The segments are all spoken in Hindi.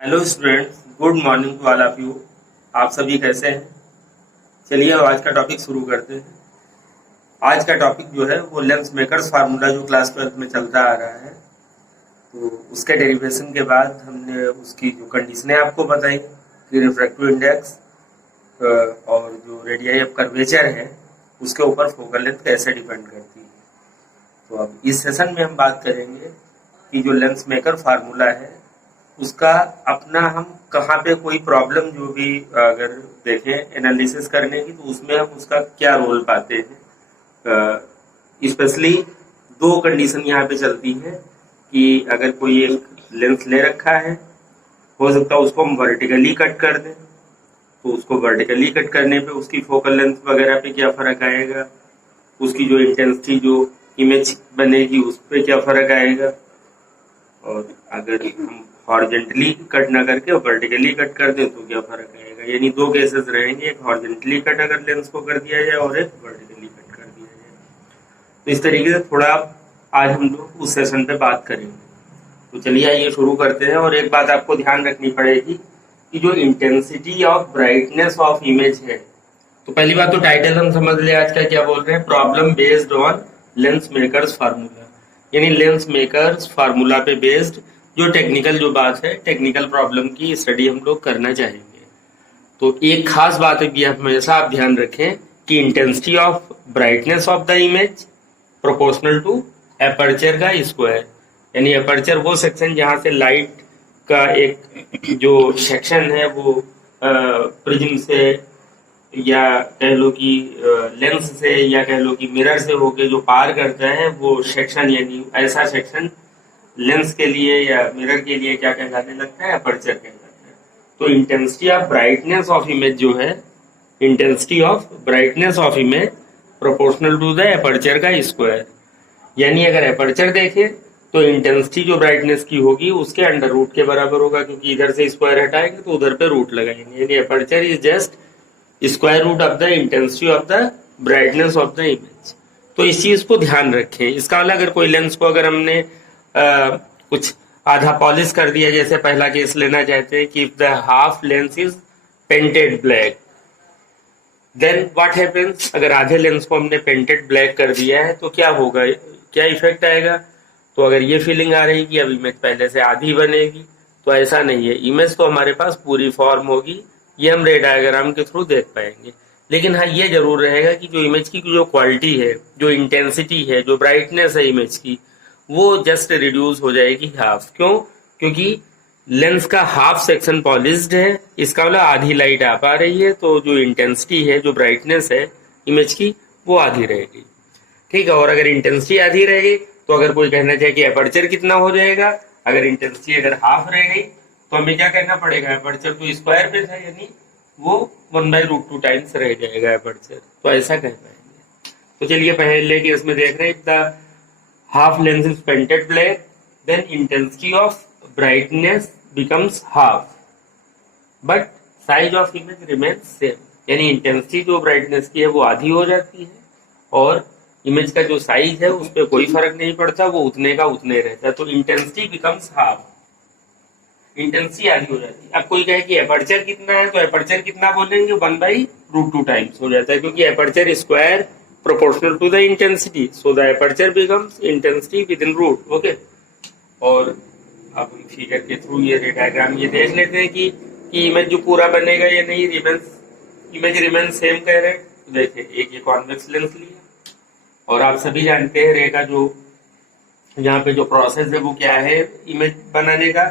Hello students, good morning to all of you. आप सभी कैसे हैं? चलिए अब आज का टॉपिक शुरू करते हैं। आज का टॉपिक जो है वो लेंस मेकर्स फार्मूला जो क्लास 12 में चलता आ रहा है, तो उसके डेरिवेशन के बाद हमने उसकी जो कंडीशनें आपको बताई कि रिफ्रैक्टिव इंडेक्स और जो रेडियाई ऑफ कर्वेचर है उसके ऊपर फोकल लेंथ कैसे डिपेंड करती है। तो अब इस सेशन में हम बात करेंगे कि जो लेंस मेकर फार्मूला है उसका अपना हम कहाँ पे कोई प्रॉब्लम जो भी अगर देखें एनालिसिस करने की, तो उसमें हम उसका क्या रोल पाते हैं। स्पेशली दो कंडीशन यहाँ पे चलती है कि अगर कोई एक लेंस ले रखा है, हो सकता है उसको हम वर्टिकली कट कर दें, तो उसको वर्टिकली कट करने पे उसकी फोकल लेंथ वगैरह पे क्या फर्क आएगा, उसकी जो इंटेंसिटी जो इमेज बनेगी उस पर क्या फर्क आएगा। और अगर हम हॉरिजेंटली कट ना करके वर्टिकली कट कर दें तो क्या फर्क आएगा। यानी दो केसेस रहेंगे, एक हॉरिजेंटली कट अगर लेंस को कर दिया जाए और एक वर्टिकली कट कर दिया जाए। तो इस तरीके से थोड़ा आज हम लोग उस सेशन पे बात करेंगे। तो चलिए आइए शुरू करते हैं। और एक बात आपको ध्यान रखनी पड़ेगी कि जो intensity of brightness of image है, तो पहली बात तो टाइटल हम समझ ले आज का क्या बोल रहे हैं, problem based on lens makers formula. यानी लेंस मेकर्स फार्मूला पे बेस्ड जो टेक्निकल जो बात है, टेक्निकल प्रॉब्लम की स्टडी हम लोग करना चाहेंगे। तो एक खास बात है कि हमेशा आप ध्यान रखें कि intensity of brightness of the image proportional to aperture का स्क्वायर। यानी एपर्चर वो सेक्शन जहां से लाइट का एक जो सेक्शन है वो प्रिज्म से या कह लो कि लेंस से या कह लो कि मिरर से होके जो पार करता है वो सेक्शन, यानी ऐसा सेक्शन लेंस के लिए या मिरर के लिए क्या कहलाने लगता है, अपर्चर कहलाता है। तो intensity of brightness of image जो है, intensity of brightness of image proportional to the aperture का स्क्वायर। यानी अगर अपर्चर देखें तो इंटेंसिटी जो ब्राइटनेस की होगी उसके अंडर रूट के बराबर होगा, क्योंकि इधर से स्क्वायर हटाएंगे तो उधर पे रूट लगाएंगे। यानी aperture is just square root of the intensity of the brightness of the image. तो इस चीज को ध्यान रखें। इसका मतलब अगर कोई लेंस को अगर हमने कुछ आधा पॉलिश कर दिया, जैसे पहला केस लेना चाहते हैं कि if the half lens is painted black, then what happens. अगर आधे लेंस को हमने पेंटेड ब्लैक कर दिया है तो क्या होगा, क्या इफेक्ट आएगा। तो अगर ये फीलिंग आ रही कि अब इमेज पहले से आधी बनेगी, तो ऐसा नहीं है। इमेज तो हमारे पास पूरी फॉर्म होगी, ये हम रे डायग्राम के थ्रू देख पाएंगे। लेकिन हाँ ये जरूर रहेगा कि जो इमेज की जो क्वालिटी है, जो इंटेंसिटी है, जो ब्राइटनेस है इमेज की, वो जस्ट रिड्यूस हो जाएगी हाफ। क्यों? क्योंकि लेंस का हाफ सेक्शन पॉलिश्ड है, इसका मतलब आधी लाइट आ पा रही है, तो जो इंटेंसिटी है, जो ब्राइटनेस है इमेज की, वो आधी रहेगी। ठीक है। और अगर इंटेंसिटी आधी रहेगी तो अगर कोई कहना चाहे कि अपर्चर कितना हो जाएगा, अगर इंटेंसिटी अगर हाफ रह गई तो हमें क्या कहना पड़ेगा, अपर्चर तो स्क्वायर पे था, यानी वो 1/√2 टाइम्स रह जाएगा अपर्चर। तो ऐसा कह पाएंगे। तो चलिए पहले केस में देख रहे हैं, the half lens is painted black, then intensity of brightness becomes half, but size of image remains same। यानी इंटेंसिटी जो ब्राइटनेस की है वो आधी हो जाती है और इमेज का जो साइज है उस पर कोई फर्क नहीं पड़ता, वो उतने का उतने रहता है। तो इंटेंसिटी बिकम्स हाफ, इंटेंसिटी आधी हो जाती है। अब कोई कहे कि एपर्चर कितना है, तो एपर्चर कितना बोलेंगे, 1/√2 टाइम्स हो जाता है, क्योंकि aperture square proportional to the intensity, so the aperture becomes intensity within root। Okay. और अब हम फिगर के थ्रू ये डायग्राम ये देख लेते हैं कि इमेज जो पूरा बनेगा या नहीं, इमेज रिमेन सेम कह रहे हैं। तो देखिए एक ये कॉन्वेक्स लेंस लिया और आप सभी जानते हैं रे का जो यहाँ पे जो प्रोसेस है वो क्या है इमेज बनाने का,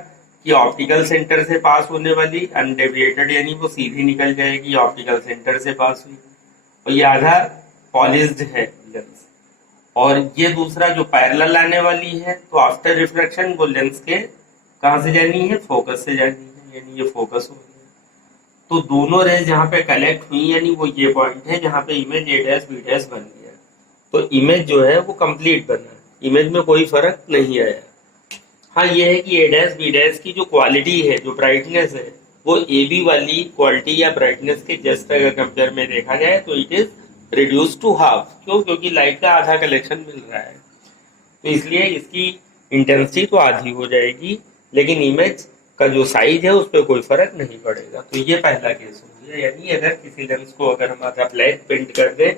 कि ऑप्टिकल सेंटर से पास होने वाली अनडेविएटेड, यानी वो सीधी निकल जाएगी, ऑप्टिकल सेंटर से पास हुई। और ये आधा पॉलिश्ड है लेंस, और ये दूसरा जो पैरेलल आने वाली है, तो आफ्टर रिफ्लेक्शन वो लेंस के कहां से जानी है, फोकस से जानी है, यानी ये फोकस हो गया। तो दोनों रेज जहां पे कलेक्ट हुई, यानी वो ये पॉइंट है जहां पे इमेज A', B' बन गया। तो इमेज जो है वो कंप्लीट बना, इमेज में कोई फर्क नहीं आया। हाँ ये है कि A', B' की जो क्वालिटी है, जो ब्राइटनेस है, वो AB वाली क्वालिटी या ब्राइटनेस के जस्ट अगर कंपेयर में देखा जाए तो it is reduce to half. क्यों? क्योंकि लाइट का आधा कलेक्शन मिल रहा है, तो इसलिए इसकी इंटेंसिटी तो आधी हो जाएगी, लेकिन इमेज का जो साइज है उस पर कोई फर्क नहीं पड़ेगा। तो ये पहला केस हो गया, यानी अगर किसी लेंस को अगर हम आधा ब्लैक पेंट कर दें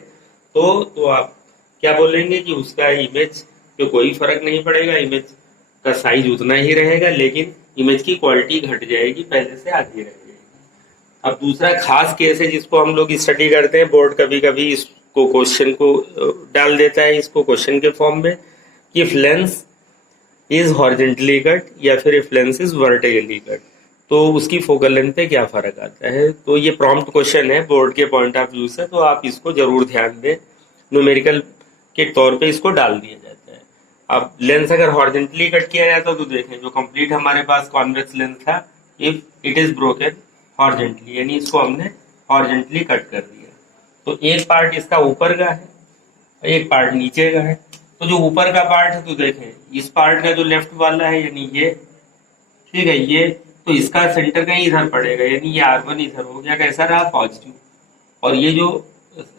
तो आप क्या बोलेंगे कि उसका इमेज पे कोई फर्क नहीं पड़ेगा, इमेज का साइज उतना ही रहेगा, लेकिन इमेज की क्वालिटी घट जाएगी, पहले से आधी रह जाएगी। अब दूसरा खास केस है जिसको हम लोग स्टडी करते हैं, बोर्ड कभी कभी इसको क्वेश्चन को डाल देता है इसको क्वेश्चन के फॉर्म में, कि if lens is horizontally cut या फिर if lens is vertically cut, तो उसकी फोकल लेंथ पे क्या फर्क आता है। तो ये प्रॉम्प्ट क्वेश्चन है बोर्ड के पॉइंट ऑफ व्यू से, तो आप इसको जरूर ध्यान दें, न्यूमेरिकल के तौर पे इसको डाल दिया जाता है। अब लेंस अगर हॉरिजेंटली कट किया जाता तो देखें जो कंप्लीट हमारे पास कॉन्वेक्स लेंस था, if it is broken horizontally, यानी इसको हमने हॉरिजेंटली कट कर दिया, तो एक पार्ट इसका ऊपर का है, एक पार्ट नीचे का है। तो जो ऊपर का पार्ट है तो देखें इस पार्ट का जो लेफ्ट वाला है, यानी ये, ठीक है, ये तो इसका सेंटर कहीं इधर पड़ेगा, यानी ये R1 इधर हो गया, कैसा रहा, पॉजिटिव। और ये जो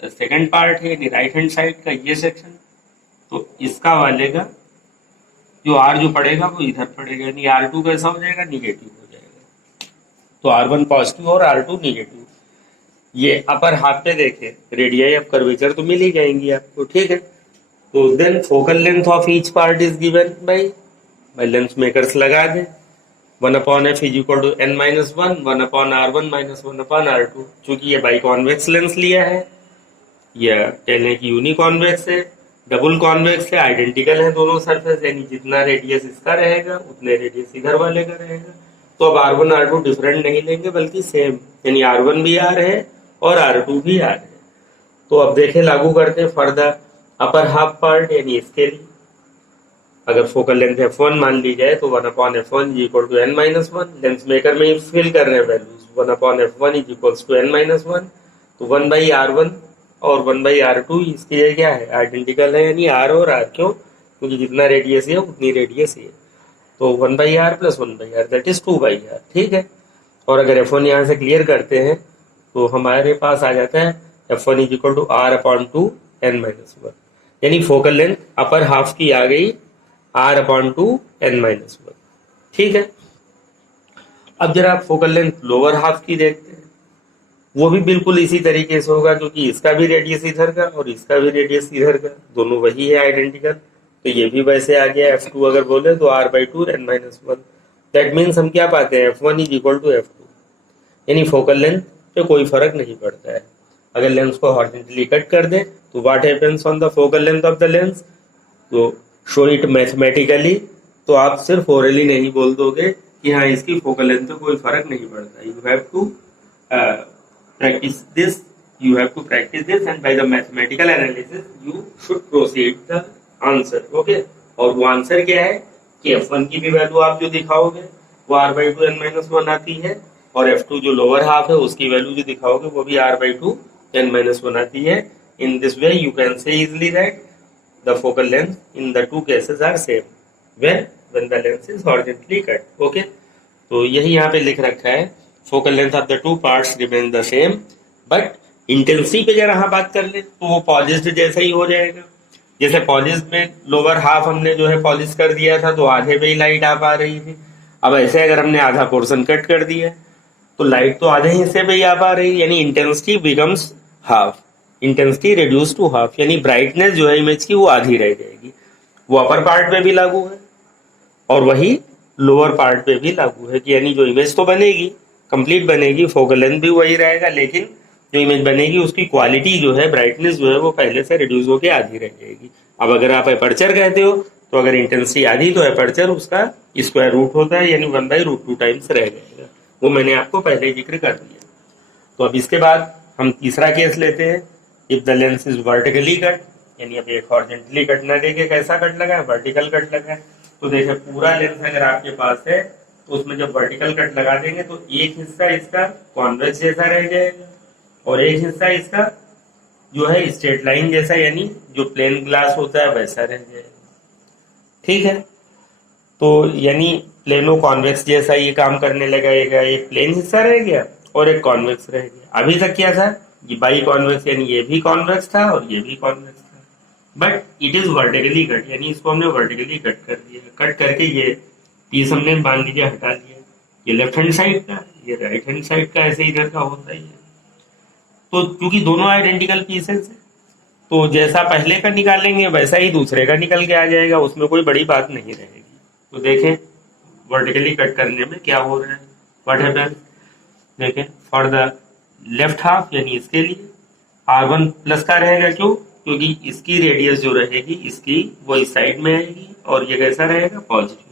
सेकंड पार्ट है यानी राइट हैंड साइड का ये सेक्शन, तो इसका वाले का जो R जो पड़ेगा वो इधर पड़ेगा, यानी R2 कैसा हो जाएगा, निगेटिव हो जाएगा। तो R1 पॉजिटिव और R2 निगेटिव। ये अपर हाफ पे देखें रेडियाई ऑफ कर्वेचर तो मिल ही जाएंगी आपको, ठीक है। तो then focal length of each part is given by lens makers लगा दें, 1/f is equal to n-1, 1/r1 minus 1/r2। चूंकि ये बाई कॉन्वेक्स लेंस लिया है, यह कह लें कि यूनिकॉन्वेक्स है, डबल कॉन्वेक्स है, आइडेंटिकल है दोनों सरफेस, यानी जितना रेडियस इसका रहेगा उतने रेडियस इधर वाले का रहेगा। तो अब R1 R2 डिफरेंट नहीं लेंगे बल्कि सेम, यानी R1 भी R है और R2 भी R है। तो अब देखें लागू करते for the upper half part, यानी इसके लिए अगर फोकल लेंथ f1 मान ली जाए तो 1/f1 is equal to n-1, lens maker में फिल कर रहे हैं values, 1/f1 is equal to n-1, तो 1/r1 और 1/r2 इसकी जगह क्या है, आइडेंटिकल है, यानी R और R। क्यों, क्योंकि जितना रेडियस है उतनी रेडियस है, तो 1/r plus 1/r that is 2/r, ठीक है। और अगर f1 यहाँ से क्लियर करते हैं तो हमारे पास आ जाता है f1 is equal to R/2 n-1, यानी फोकल लेंथ अपर हाफ की आ गई R/2 n-1, ठीक है। अब जरा आप फोकल लेंथ लोअर हाफ की देखते हैं, वो भी बिल्कुल इसी तरीके से होगा, क्योंकि इसका भी रेडियस इधर का और इसका भी रेडियस इधर का, दोनों वही है आइडेंटिकल। तो ये भी वैसे आ गया f2 अगर बोले तो R/2 n-1। दैट मीन्स हम क्या पाते हैं, f1 is equal to f2, यानी फोकल लेंथ पे कोई फर्क नहीं पड़ता है। अगर लेंस को हॉरिजॉन्टली कट कर दें तो what happens on the focal length of the lens, तो शो इट मैथमेटिकली। तो आप सिर्फ ओरली नहीं बोल दोगे कि हाँ इसकी फोकल लेंथ पे कोई फर्क नहीं पड़ता, you have to practice this and by the mathematical analysis you should proceed the answer, okay। और वो आंसर क्या है कि f1 की भी वैल्यू आप जो दिखाओगे वो R/2 n-1 आती है, और f2 जो लोअर हाफ है उसकी वैल्यू जो दिखाओगे वो भी R/2 n-1 आती है। In this way you can say easily that the focal length in the two cases are same when the lens is horizontally cut, okay। तो यही यहाँ पे लिख रखा है, focal length of the two parts remain the same, but intensity पे जरा हम बात कर ले तो वो पॉलिश्ड जैसा ही हो जाएगा। जैसे पॉलिश्ड में लोअर हाफ हमने जो है पॉलिश कर दिया था तो आधे पे ही लाइट आ पा रही थी। अब ऐसे अगर हमने आधा पोर्शन कट कर दिया तो लाइट तो आधे हिस्से पे ही आ पा रही है, यानी intensity becomes half, intensity reduce to half, यानी ब्राइटनेस जो है इमेज की वो आधी रह जाएगी। वो अपर पार्ट पे भी लागू है और वही लोअर पार्ट पे भी लागू है, कि यानी जो इमेज तो बनेगी कंप्लीट बनेगी, फोकल लेंथ भी वही रहेगा, लेकिन जो इमेज बनेगी उसकी क्वालिटी जो है, ब्राइटनेस जो है वो पहले से रिड्यूस होकर आधी रह जाएगी। अब अगर आप एपर्चर कहते हो तो अगर इंटेंसिटी आधी तो एपर्चर उसका स्क्वायर रूट होता है, यानी 1/√2 टाइम्स रह जाएगा। वो मैंने आपको पहले जिक्र कर दिया। तो अब इसके बाद हम तीसरा केस लेते हैं, if the lens is vertically cut, यानी अब एक हॉरिजॉन्टली कट ना देके कैसा कट लगा है, वर्टिकल कट लगा है। तो देखिए पूरा लेंस अगर आपके पास है तो उसमें जब वर्टिकल कट लगा देंगे तो एक हिस्सा इसका कॉन्वेक्स जैसा रह जाएगा और एक हिस्सा इसका जो है स्ट्रेट लाइन जैसा, यानी जो प्लेन ग्लास होता है वैसा रह जाएगा, ठीक है। तो यानी प्लेनो कॉन्वेक्स जैसा ये काम करने लगेगा, एक प्लेन हिस्सा रह गया और एक कॉन्वेक्स रह गया। अभी तक क्या था, ये बाई कॉन्वेक्स, यानी ये भी कॉन्वेक्स था और ये भी कॉन्वेक्स था, but it is vertically cut, यानी इसको हमने वर्टिकली कट कर दिया। कट करके ये पीस हमने मान लीजिए हटा दिया, ये लेफ्ट हैंड साइड का, ये राइट हैंड साइड का, ऐसे इधर का होता ही है। तो क्योंकि दोनों आइडेंटिकल पीसेस है, तो जैसा पहले का निकालेंगे वैसा ही दूसरे का निकल के आ जाएगा, उसमें कोई बड़ी बात नहीं रहेगी। तो देखें वर्टिकली कट करने में क्या हो रहा है, व्हाट हैपेंस। देखें फॉर द लेफ्ट हाफ यानी इसके लिए R1 प्लस का रहेगा, क्यों, क्योंकि इसकी रेडियस जो रहेगी इसकी वो इस साइड में आएगी और ये कैसा रहेगा, पॉजिटिव।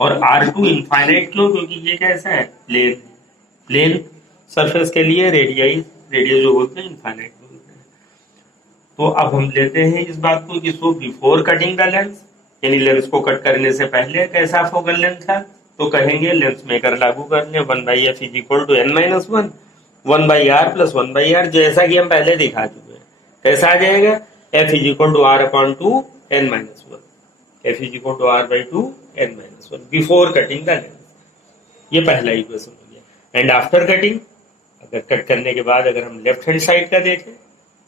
और R2 इनफाइनाइट, क्यों, क्योंकि ये कैसा है, प्लेन। प्लेन सरफेस के लिए रेडियस जो होते हैं इनफाइनाइट होते हैं। तो अब हम लेते हैं इस बात को कि so before cutting the lens, यानी लेंस को कट करने से पहले कैसा फोकल लेंथ था, तो कहेंगे लेंस मेकर लागू कर ले 1/f is equal to n-1, 1/r plus 1/r, जैसा कि हम पहले दिखा चुके हैं। कैसा आ जाएगा, f is equal to r/2 n-1, f is equal to r/2 n-1 before cutting the lens. ये पहला इक्वेशन हो गया। एंड आफ्टर कटिंग, अगर कट करने के बाद अगर हम लेफ्ट हैंड साइड का देखें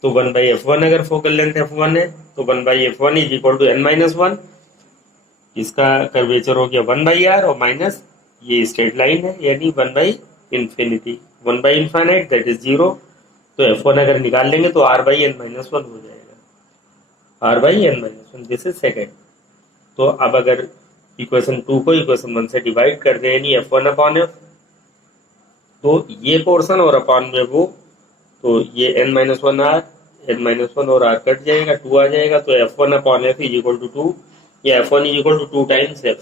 तो 1/f1, अगर फोकल लेंथ f1 है तो 1/f1 is equal to n-1, इसका कर्वेचर हो गया 1/r और माइनस ये स्ट्रेट लाइन है यानी 1/इंफिनिटी, 1/इनफाइनाइट दैट इज 0। तो f1 अगर निकाल लेंगे तो r/n-1 हो जाएगा, r/n-1, दिस इज सेकेंड। तो अब अगर इक्वेशन 2 को इक्वेशन 1 से डिवाइड कर दें यानी f1 अपॉन f, तो ये पोर्शन और अपॉन में वो, तो ये n-1 और r कट जाएगा, 2 आ जाएगा। तो f1 upon f is equal to 2, या f1 is equal to 2 times f।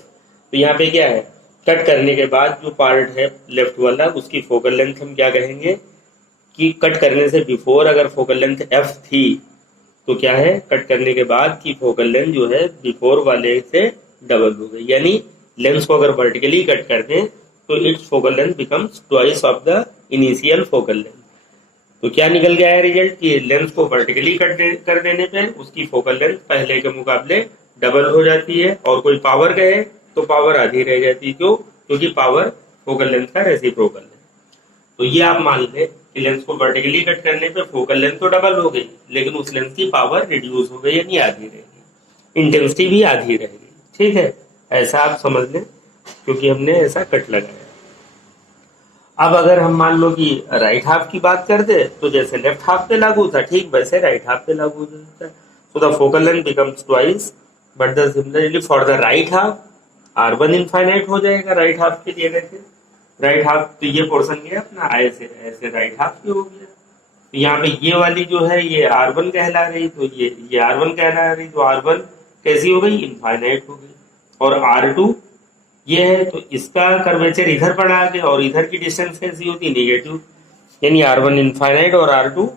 तो यहाँ पे क्या है, कट करने के बाद जो पार्ट है लेफ्ट वाला उसकी फोकल लेंथ हम क्या कहेंगे कि कट करने से बिफोर अगर फोकल लेंथ f थी तो क्या है, कट करने के बाद की फोकल लेंथ जो है बिफोर वाले से डबल हो गई। यानी लेंस को अगर वर्टिकली कट कर दें तो it's focal length becomes twice of the initial focal length. तो क्या निकल गया है रिजल्ट कि लेंस को वर्टिकली कर देने पे उसकी फोकल लेंथ पहले के मुकाबले डबल हो जाती है, और कोई पावर कहे तो पावर आधी रह जाती है, क्यों, क्योंकि पावर फोकल लेंथ का रेसिप्रोकल है। तो ये आप मान लें कि लेंस को वर्टिकली कट करने पे फोकल लेंथ तो डबल हो गई, लेकिन उस लेंस की पावर रिड्यूस हो गई यानी आधी रह गई, इंटेंसिटी भी आधी रह गई। ठीक है, ऐसा आप समझ लें क्योंकि हमने ऐसा कट लगाया। अब अगर हम मान लो कि राइट हाफ की बात कर दे तो जैसे लेफ्ट हाफ पे लागू था ठीक वैसे राइट हाफ पे लागू होता है। So the focal length becomes twice, but the similarly for the right half R1 infinite हो जाएगा राइट हाफ के लिए। देखें राइट हाफ, तो ये पोर्शन गया अपना ऐसे राइट हाफ की हो गया। तो यहाँ पे ये वाली जो है ये R1 कहला रही, तो ये R1 कहला रही, तो R1 कैसी हो गई, इनफाइनाइट हो गई। और R2 ये है तो इसका कर्वेचर इधर पड़ा आगे, और इधर की डिस्टेंस कैसी होती है, नेगेटिव, यानी R1 इनफाइनाइट और R2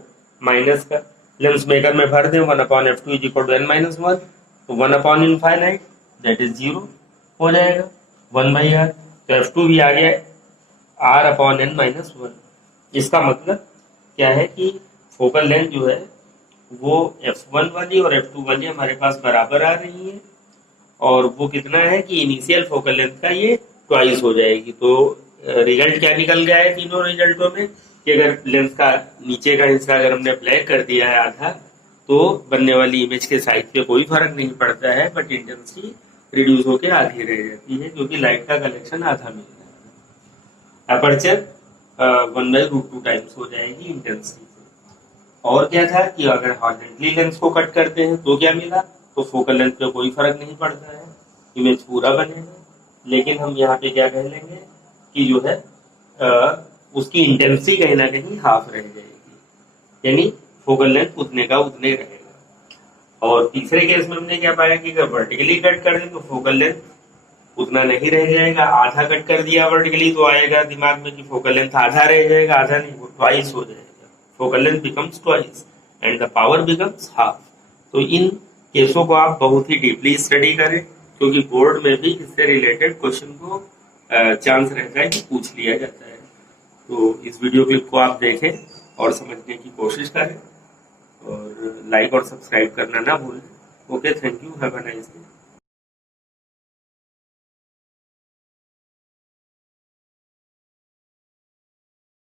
माइनस का। लेंस मेकर में भर दें 1/f2 is equal to n-1, तो 1/ इनफाइनाइट दैट इज 0 हो जाएगा 1/r। तो f2 भी आ गया r/n-1। इसका मतलब क्या है कि फोकल लेंथ जो है वो f1 वाली और f2 वाली हमारे पास बराबर आ रही है, और वो कितना है कि इनिशियल फोकल लेंथ का ये ट्वाइस हो जाएगी। तो रिजल्ट क्या निकल गया है तीनों रिजल्टों में कि अगर लेंस का नीचे का हिस्सा अगर हमने ब्लैक कर दिया है आधा, तो बनने वाली इमेज के साइज पे कोई फर्क नहीं पड़ता है, बट इंटेंसिटी रिड्यूस होकर आधी रह जाती है क्योंकि लाइट का कलेक्शन आधा मिल रहा है। अपर्चर 1/√2 टाइम्स हो जाएगी इंटेंसिटी। और क्या था कि अगर हॉरिजॉन्टली लेंस को कट करते हैं तो क्या मिला, तो फोकल लेंथ पे कोई फर्क नहीं पड़ता है, इमेज पूरा बनेगा। लेकिन हम यहाँ पे क्या कह लेंगे कि जो है उसकी इंटेंसिटी कहीं ना कहीं हाफ रह जाएगी, यानी फोकल लेंथ उतने का उतने रहेगा। और तीसरे केस में हमने क्या पाया कि अगर वर्टिकली कट कर दें तो फोकल लेंथ उतना नहीं रह जाएगा, आधा कट कर दिया वर्टिकली तो आएगा दिमाग में कि फोकल लेंथ आधा रह जाएगा, आधा नहीं वो ट्वाइस हो जाएगा, focal length becomes twice and the power becomes half. तो इन केसों को आप बहुत ही डीपली स्टडी करें क्योंकि बोर्ड में भी इससे रिलेटेड क्वेश्चन को चांस रहता है कि पूछ लिया जाता है। तो इस वीडियो क्लिप को आप देखें और समझने की कोशिश करें, और लाइक और सब्सक्राइब करना ना भूलें। Okay, thank you, have a nice day.